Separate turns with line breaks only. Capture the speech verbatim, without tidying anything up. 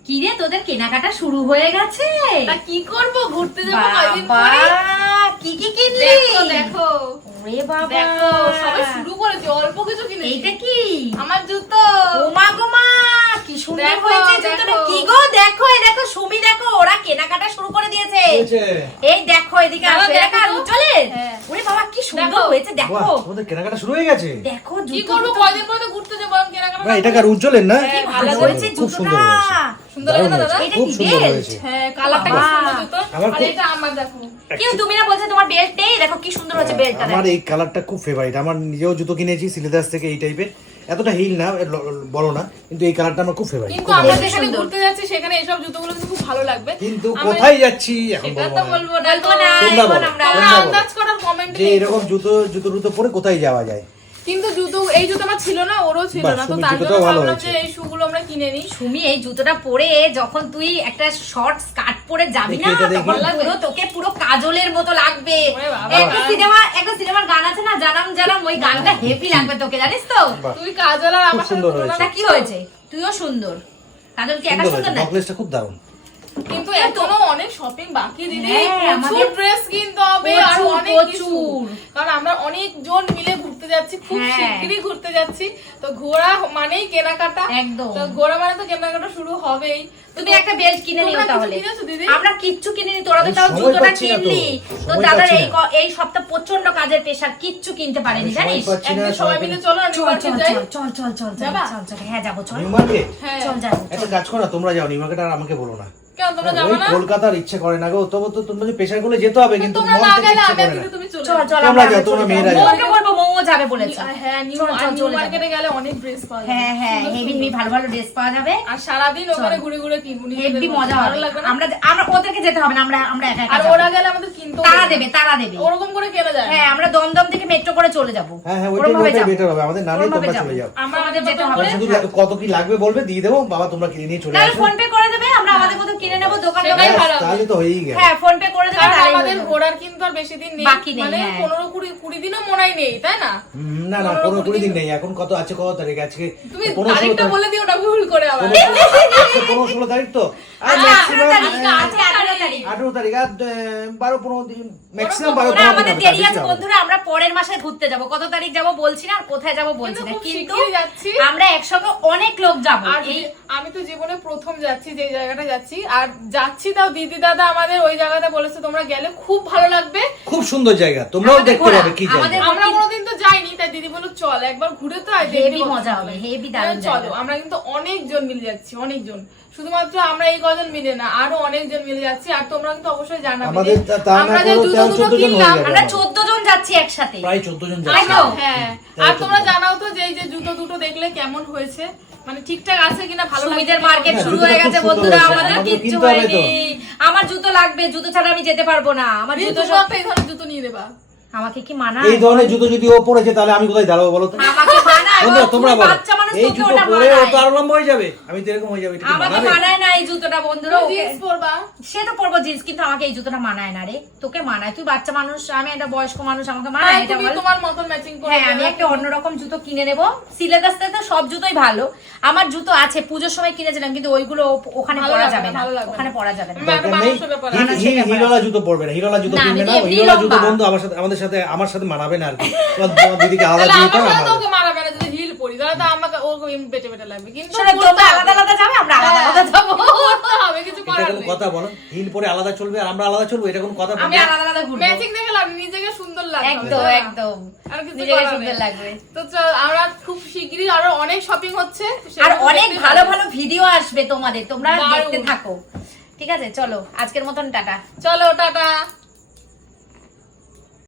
কি রে তোদের কেনাকাটা শুরু হয়ে গেছে?
তা কি করব, ঘুরতে যাব কয়দিন পরে।
কি কি কিনলি?
দেখো দেখো
ওরে বাবা,
দেখো সবাই শুরু করেছে, অল্প কিছু কিনেছি।
এইটা কি?
আমার জুতো।
ও মা গো মা, কি সুন্দর
দেখো,
হয়েছে জুতোটা।
দেখো।
কি গো দেখো, এই দেখো সুমি, দেখো ওরা কেনাকাটা শুরু করে দিয়েছে। এই দেখো এদিকে
দাঁড়াও,
আসো,
দেখো
দেখা
তো।
চলে।
হ্যাঁ।
ওরে বাবা কি সুন্দর
দেখো।
হয়েছে, দেখো
বাহ, তোমাদের কেনাকাটা শুরু হয়ে গেছে।
দেখো
কি
জুতো
করব,
দুটো।
কয়দিন পরে তো ঘুরতে যাব, আমি কেনাকাটা
না, এটা কার উজ্জ্বলের না?
হ্যাঁ,
ভালো
ভালো
হয়েছে
খুব
জুতোটা।
সুন্দর হয়েছে।
সুন্দর
দারুণ
হয়েছে দাদা।
হয়েছে,
এটা
খুব
কি
সুন্দর
বেল্ট?
হয়েছে।
হ্যাঁ, কালারটা কি
বাহ।
সুন্দর জুতো।
আমার
আর
খুব-
এটা আমার দেখো।
কিন্তু তুমি না বলছো তোমার বেল্ট নেই, দেখো কি সুন্দর হচ্ছে বেল্টটা।
আমার এই কালারটা খুব ফেভারিট। আমার নিজেও জুতো কিনেছি সিলেদাস থেকে, এই টাইপের, এতটা হিল না, ল- বড় না, কিন্তু এই কালারটা আমার খুব ফেভারিট।
কিন্তু
খুব
আমরা
ভালো।
যেখানে
সুন্দর।
ঘুরতে যাচ্ছি সেখানে এসব জুতোগুলো কিন্তু খুব ভালো লাগবে।
কিন্তু
আমরা-
কোথায় যাচ্ছি এখন
সেটা
বলবো
তো
না।
বলবো না,
বলবো না,
তোমরা
এখন
বলো,
আমরা
তোমরা
তোমরা বলো।
আন্দাজ করার কমেন্টে
যে এরকম জুতো জুতো টুতো পরে কোথায় যাওয়া যায়।
কিন্তু জুতো, এই জুতো আমার ছিল না, ওরও ছিল
বাহ,
না, তো
সুমির
তার
জুতোটাও
জন্য
ভালো
ভাবলাম
হয়েছে।
যে এই শুগুলো আমরা কিনে নিই।
সুমি এই জুতোটা পরে যখন তুই একটা শর্ট স্কার্ট পরে যাবি না,
দেখি এটা দেখি।
তখন পুরো তোকে পুরো কাজলের মতো লাগবে।
ওরে বাবা।
একটা সিনেমা, একটা সিনেমার গান আছে না, জানাম জানাম, ওই গানটা হেভি লাগবে তোকে, জানিস তো?
বাহ,
তুই কাজল আর
খুব
আমার সাথে
সুন্দর
তুলনা
হয়েছে।
তা কি হয়েছে, তুইও সুন্দর, কাজল কি একা
সুন্দর
সুন্দর
হয়েছে,
না?
নেকলেসটা খুব দারুণ।
কিন্তু এখনো অনেক শপিং বাকি দিদি।
হ্যাঁ,
প্রচুর
আমাদের
ড্রেস কিনতে হবে আর
প্রচুর,
অনেক কিছু।
প্রচুর।
কারণ আমরা অনেক জন মিলে ঘুরতে যাচ্ছি, খুব
হ্যাঁ।
শিগগিরই ঘুরতে যাচ্ছি। তো ঘোরা মানেই কেনাকাটা।
একদম।
তো ঘোরা মানে তো কেনাকাটা শুরু হবেই।
তুমি একটা বেল্ট কিনে নিও
তোমরা কিছু
তাহলে।
কিনেছো দিদি?
আমরা কিচ্ছু কিনিনি, তোরা তো
আমি
তাও
সময়
জুতোটা
পাচ্ছি না তো,
কিনলি। তো
সময়
দাদার
পাচ্ছি
এই
না।
ক- এই সপ্তাহ প্রচন্ড কাজের প্রেশার, কিচ্ছু কিনতে পারেনি,
আমি সময়
জানিস?
পাচ্ছি না,
একদিন
সময়
সবাই
পাই
মিলে
না।
চলো না, নিউ
চল
মার্কেট
চল
যাই।
চল চল চল চল চল
যাবা?
চল চল, হ্যাঁ যাবো, চল
নিউ মার্কেট?
হ্যাঁ।
চল যাবো
একটা
চল।
কাজ করো না, তোমরা যাও নিউ মার্কেট, আর আমাকে বলো না।
কেন তোমরা
ওই
যাবো না?
কলকাতার ইচ্ছে করে না গো, তবু তো তোমরা যে প্রেশার করলে যেতে হবে, কিন্তু
তোমরা
মন
না
থেকে
গেলে
ইচ্ছে
আমি আর
করে না।
দিদি তুমি চলে
চল
যাও।
চল,
তোমরা
আমরা
যাও,
চলে
তোমরা
যাবো।
মেয়েরা যাও।
মৌকে বলবো, মৌ যাবে বলেছে।
হ্যাঁ, নিউ
চল, চল,
নিউ
চলে যাবো।
মার্কেটে গেলে অনেক ড্রেস পাওয়া যায়।
হ্যাঁ হ্যাঁ,
সুন্দর
হেভি
সুন্দর।
হেভি ভালো ভালো ড্রেস পাওয়া যাবে।
আর সারাদিন ওখানে
চল।
ঘুরে ঘুরে কিনবো, নিজেদের
হেভি
মতো।
মজা
ভালো
হবে।
লাগবে না?
আমরা আমরা ওদেরকে যেতে হবে না, আমরা আমরা একা একা
আর
যাবো।
ওরা গেলে আমাদের কিনতেও
তারা
দেবে
দেবে,
না।
তারা দেবে।
ওরকম করে কেনা যায় না।
হ্যাঁ, আমরা দমদম থেকে মেট্রো করে চলে যাবো।
হ্যাঁ হ্যাঁ,
ওরম
ওইটাই
ভাবে
ওইটাই
যাবো।
বেটার হবে, আমাদের না নিয়ে
ওরম ভাবে
তোমরা
যাবো।
চলে যাও।
আমরা
আমাদের
আমাদের
যেতে
মতো
হবে।
করে
শুধু কত কি লাগবে বলবে, দিয়ে দেবো, বাবা তোমরা কিনে নিয়ে চলে
তাহলে
আসো।
ফোন পে করে দেবে, আমরা আমাদের মতো কিনে নেবো দোকানে।
সেটাই
দোকানে।
ভালো।
তাহলে তো হয়েই গেল।
হ্যাঁ, ফোন পে করে দেবে,
কারণ
তাহলেই
আমাদের
হয়ে যাবে।
ঘোরার কিন্তু আর বেশি দিন নেই,
বাকি নেই,
মানে
হ্যাঁ।
পনেরো কুড়ি কুড়ি দিনও মনে হয় নেই, তাই না?
হুম, না না,
পনেরো
পনেরো কুড়ি
কুড়ি
দিন
দিন
নেই, এখন কত আছে, কত তারিখ আজকে?
তুমি
পনেরো ষোলো
তারিখটা
তারিখ।
বলে দিও না ভুল করে আবার।
পনেরো ষোলো তারিখ তো, আর
আচ্ছা,
ম্যাক্সিমাম
আঠারো তারিখ, আজকে আঠারো তারিখ।
আঠারো তারিখ, আর আহ, বারো পনেরো দিন, ম্যাক্সিমাম বারো
ওরা
পনেরো দিন
আমাদের
হবে,
দেরি
তার
আছে
বেশি হবে না।
বন্ধুরা, আমরা পরের মাসে ঘুরতে যাব। কত তারিখ যাব বলছি না, আর কোথায় যাব বলছি না,
কিন্তু খুব
কিন্তু
শিগগিরই যাচ্ছি।
আমরা একসঙ্গে অনেক লোক যাব।
আর
এই
যে- আমি তো জীবনে প্রথম যাচ্ছি যে জায়গাটা যাচ্ছি, আর যাচ্ছি তাও দিদি দাদা আমাদের ওই জায়গাটা বলেছে তোমরা গেলে খুব ভালো লাগবে।
খুব সুন্দর জায়গা, তোমরাও
আমাদের
দেখতে
ঘোরা,
পাবে কি জায়গা।
আমাদের
আমরা কোনোদিন তো যাইনি, তাই দিদি বললো চল একবার ঘুরে তো আয়, দেখবি
হেভি
কত
মজা
ভালো
হবে,
লাগে।
হেভি
হ্যাঁ,
দারুণ
চলো,
জায়গা।
আমরা কিন্তু অনেকজন মিলে যাচ্ছি, অনেকজন। শুধুমাত্র আমরা এই কজন মিলে না, আরো অনেকজন মিলে যাচ্ছি। আর তোমরা কিন্তু অবশ্যই জানাবে
আমাদের
যে
তা- তা না
আমরা যে
করেও
জুতো
তেরো
দুটো
চোদ্দ জন হয়ে
কিনলাম,
যাবে।
আমরা চোদ্দ জন যাচ্ছি একসাথে।
প্রায় চোদ্দ জন
তাই
যাচ্ছে।
তো?
হ্যাঁ।
তাই
আর
তো
তোমরা
বলছি।
জানাও তো যে এই যে জুতো দুটো দেখলে কেমন হয়েছে, মানে ঠিকঠাক আছে কিনা, ভালো
সুমিদের
লাগছে
মার্কেট
হ্যাঁ,
শুরু
জুতোটা
হয়ে
খুব
গেছে
সুন্দর
বন্ধুরা,
হয়েছে।
আমাদের
আমাদের
কিচ্ছু
কিনতে হবে তো।
হয়নি। আমার জুতো লাগবে, জুতো ছাড়া আমি যেতে পারবো না। আমার
দিদি,
জুতো
তুমি
সব-
একটা এই ধরনের জুতো নিয়ে দেবা।
আমাকে কি মানায়?
এই ধরনের জুতো যদি ও পরেছে, তাহলে আমি কোথায় দাঁড়াবো বলো তো?
আমাকে মানায়,
বন্ধুরা,
বাবা,
তোমরা
তুমি
বলো,
বাচ্চা মানুষ,
এই
তোকে
জুতো
ওটা
পরে ও
মানায়।
তো আরো লম্বা হয়ে যাবে, আমি তো এরকম হয়ে যাবে, এটা কি
আমাকে
মানাবে?
মানায় না এই জুতোটা বন্ধুরা।
তুমি
ওকে-
জিন্স পরবা।
সে তো পরবো জিন্স, কিন্তু আমাকে এই জুতোটা মানায় না রে। তোকে মানায়, তুই বাচ্চা মানুষ, আমি একটা বয়স্ক মানুষ, আমাকে মানায়
তাই
এটা
তুমি
বল।
তোমার মতন ম্যাচিং করে
হ্যাঁ, আমি
নেবা।
একটা অন্যরকম জুতো কিনে নেবো। সিলেদাস থেকে সব জুতোই ভালো। আমার জুতো আছে, পুজোর সময় কিনেছিলাম, কিন্তু ওইগুলো ও- ওখানে
ভালো
পরা
লাগবে
যাবে
না,
না,
ভালো লাগবে না।
ওখানে পরা যাবে না।
আমি আরো
দরকার নেই।
মানুষের ব্যাপার।
হিল-
মানুষের
হিল-
ব্যাপার।
হিলওয়ালা জুতো পরবে না, হিলওয়ালা জুতো
না, আমি
কিনবে না।
এমনি
হিলওয়ালা জুতো
লম্বা।
বন্ধু আমার সাথে, আমাদের সাথে, আমার সাথে মানাবে না আর কি। তোমার তোমার দিদিকে আলাদা
তাহলে
দিয়ে
আমার
দিতে হবে,
সাথে তো
আমাদের।
ওকে মারাবে না, যদি হিল পরি তাহলে তো আমাকে ও বেটে বেটে লাগবে। কিন্তু
শোনো,
পরতে
তোমরা
হবে।
আলাদা আলাদা যাবে, আমরা আলাদা
হ্যাঁ,
আলাদা যাবো।
পরতে হবে, কিছু
এটা
করার
কোনো
নেই।
কথা বলো? হিল পরে আলাদা চলবে আর আমরা আলাদা চলবো, এটা কোনো কথা
আমি
বলো?
আলাদা আলাদা ঘুরবো।
ম্যাচিং দেখে লাভ নেই, নিজেকে সুন্দর লাগবে।
একদম
তাই না?
একদম,
আর কিছু
নিজেকে
করার
সুন্দর
নেই।
লাগবে।
তো চল, আমরা খুব শিগগিরই আরো অনেক শপিং হচ্ছে,
আর
সেগুলো
অনেক
দেখতে
ভালো
পাবো।
ভালো ভিডিও আসবে তোমাদের, তোমরা
দারুণ।
দেখতে থাকো। ঠিক আছে, চলো আজকের মতন টাটা।
চলো টাটা।